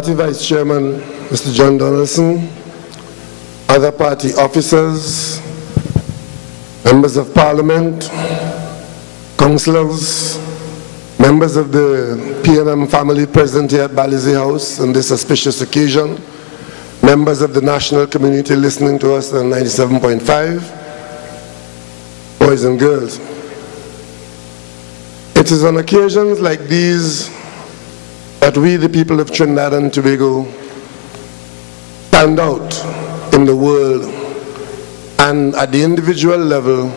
Party Vice Chairman, Mr. John Donaldson, other party officers, members of Parliament, councillors, members of the PNM family present here at Balizi House on this auspicious occasion, members of the national community listening to us on 97.5, boys and girls. It is on occasions like these that we, the people of Trinidad and Tobago, stand out in the world and at the individual level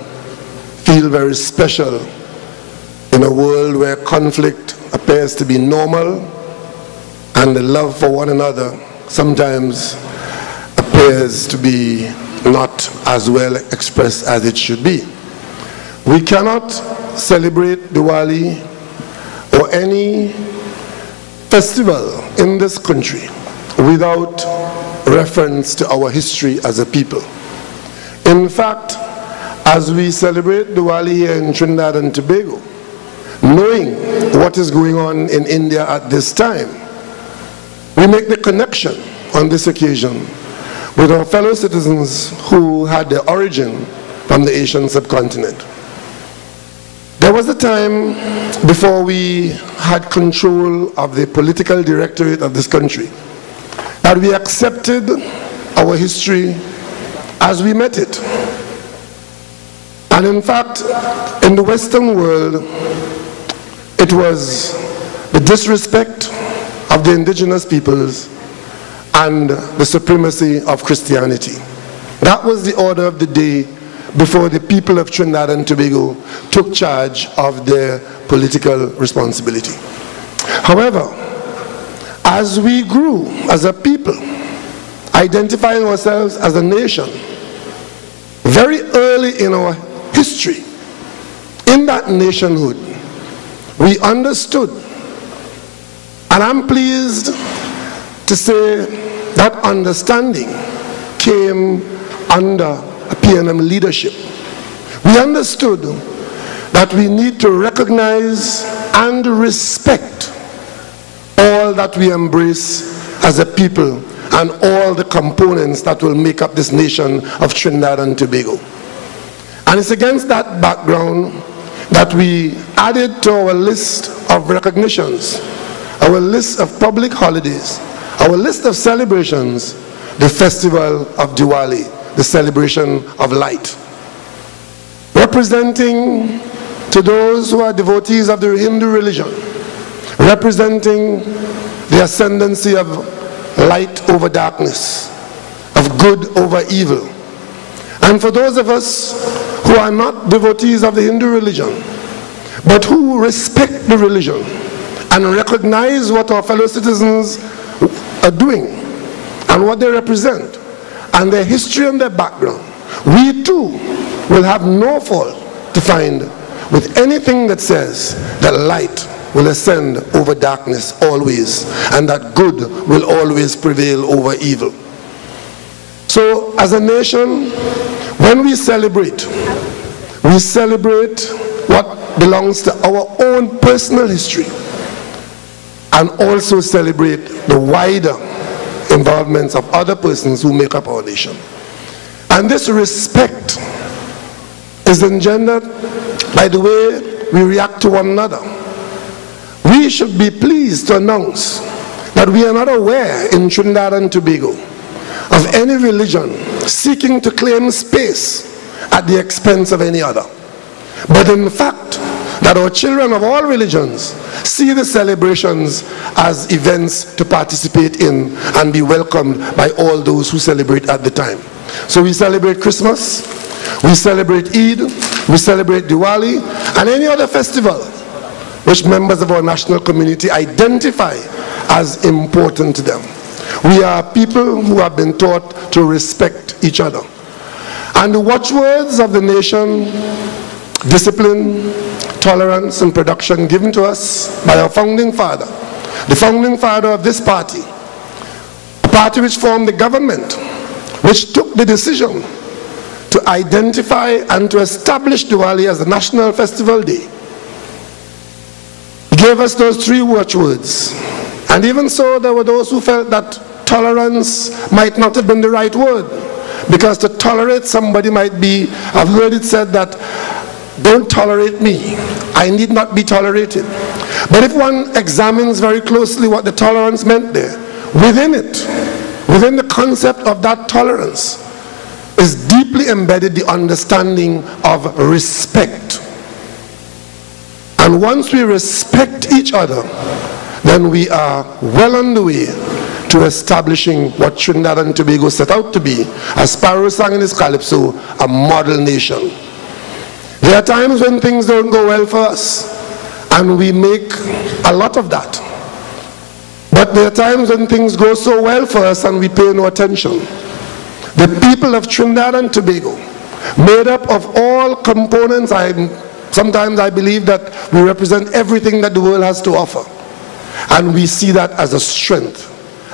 feel very special in a world where conflict appears to be normal and the love for one another sometimes appears to be not as well expressed as it should be. We cannot celebrate Diwali or any festival in this country without reference to our history as a people. In fact, as we celebrate Diwali here in Trinidad and Tobago, knowing what is going on in India at this time, we make the connection on this occasion with our fellow citizens who had their origin from the Asian subcontinent. There was a time before we had control of the political directorate of this country that we accepted our history as we met it. And in fact, in the Western world, it was the disrespect of the indigenous peoples and the supremacy of Christianity. That was the order of the day before the people of Trinidad and Tobago took charge of their political responsibility. However, as we grew as a people, identifying ourselves as a nation, very early in our history, in that nationhood, we understood, and I'm pleased to say that understanding came under PNM leadership. We understood that we need to recognize and respect all that we embrace as a people and all the components that will make up this nation of Trinidad and Tobago. And it's against that background that we added to our list of recognitions, our list of public holidays, our list of celebrations, the festival of Diwali, the celebration of light. Representing to those who are devotees of the Hindu religion, representing the ascendancy of light over darkness, of good over evil. And for those of us who are not devotees of the Hindu religion, but who respect the religion and recognize what our fellow citizens are doing and what they represent, and their history and their background, we too will have no fault to find with anything that says that light will ascend over darkness always, and that good will always prevail over evil. So as a nation, when we celebrate what belongs to our own personal history, and also celebrate the wider involvements of other persons who make up our nation. And this respect is engendered by the way we react to one another. We should be pleased to announce that we are not aware in Trinidad and Tobago of any religion seeking to claim space at the expense of any other. But in fact, that our children of all religions see the celebrations as events to participate in and be welcomed by all those who celebrate at the time. So we celebrate Christmas, we celebrate Eid, we celebrate Diwali, and any other festival which members of our national community identify as important to them. We are people who have been taught to respect each other. And the watchwords of the nation, discipline, tolerance, and production given to us by our founding father, the founding father of this party, a party which formed the government, which took the decision to identify and to establish Diwali as a national festival day. He gave us those three watchwords, And even so, there were those who felt that tolerance might not have been the right word, because to tolerate somebody might be, I've heard it said that, don't tolerate me, I need not be tolerated. But if one examines very closely what the tolerance meant there, within it, within the concept of that tolerance, is deeply embedded the understanding of respect. And once we respect each other, then we are well on the way to establishing what Trinidad and Tobago set out to be, as Sparrow sang in his calypso, a model nation. There are times when things don't go well for us, and we make a lot of that. But there are times when things go so well for us and we pay no attention. The people of Trinidad and Tobago, made up of all components, sometimes I believe that we represent everything that the world has to offer. And we see that as a strength.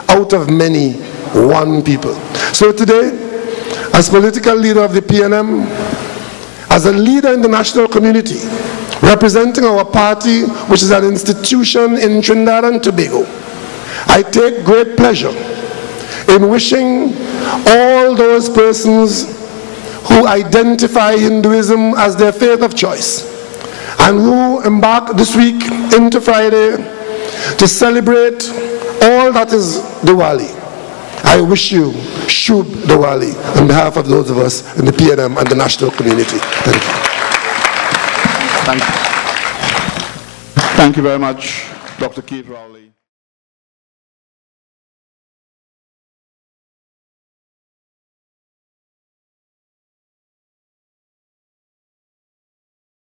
Out of many, one people. So today, as political leader of the PNM, as a leader in the national community, representing our party, which is an institution in Trinidad and Tobago, I take great pleasure in wishing all those persons who identify Hinduism as their faith of choice and who embark this week into Friday to celebrate all that is Diwali. I wish you Shubh Diwali on behalf of those of us in the PNM and the national community. Thank you. Thank you very much, Dr. Keith Rowley.